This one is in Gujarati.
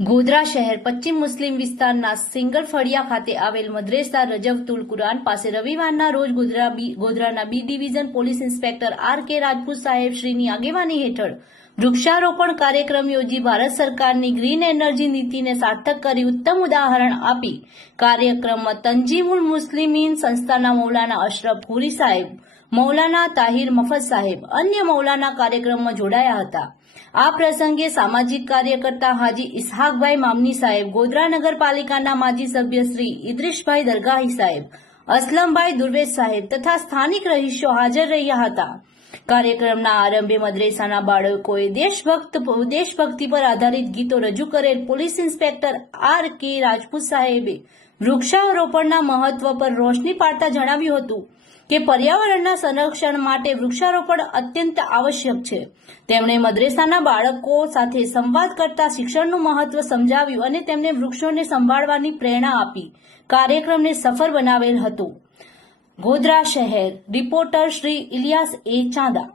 ગોધરા શહેર પશ્ચિમ મુસ્લિમ વિસ્તારના સિંગરફળિયા ખાતે આવેલ મદ્રેસા રજવતુલ કુરાન પાસે રવિવારના રોજ ગોધરાના B division police inspector R K Rajput સાહેબ શ્રીની આગેવાની હેઠળ વૃક્ષારોપણ કાર્યક્રમ યોજી ભારત સરકારની ગ્રીન એનર્જી નીતિને સાર્થક કરી ઉત્તમ ઉદાહરણ આપી કાર્યક્રમમાં તંજીમુલ મુસ્લિમીન સંસ્થાના મૌલાના અશરફ હુરી સાહેબ, મૌલાના તાહિર મફત સાહેબ, અન્ય મૌલાના કાર્યક્રમમાં જોડાયા હતા। આ પ્રસંગે સામાજિક કાર્યકર્તા હાજી ઇસ્હાકભાઈ મામની સાહેબ, ગોધરા નગરપાલિકાના માજી સભ્ય શ્રી ઇદ્રીશભાઈ દરગાહી સાહેબ, અસલમભાઈ દુર્વેશ સાહેબ તથા સ્થાનિક રહીશો હાજર રહ્યા હતા। કાર્યક્રમના આરંભે મદ્રેસાના બાળકોએ દેશભક્તિ પર આધારિત ગીતો રજૂ કરેલ police inspector R K Rajput સાહેબે વૃક્ષારોપણના મહત્વ પર રોશની પાડતા જણાવ્યું હતું કે પર્યાવરણના સંરક્ષણ માટે વૃક્ષારોપણ અત્યંત આવશ્યક છે। તેમણે મદ્રેસાના બાળકો સાથે સંવાદ કરતા શિક્ષણનું મહત્વ સમજાવ્યું અને તેમને વૃક્ષોને સંભાળવાની પ્રેરણા આપી કાર્યક્રમને સફળ બનાવેલ હતો। ગોધરા શહેર રિપોર્ટર શ્રી ઇલિયાસ એ ચાંદા।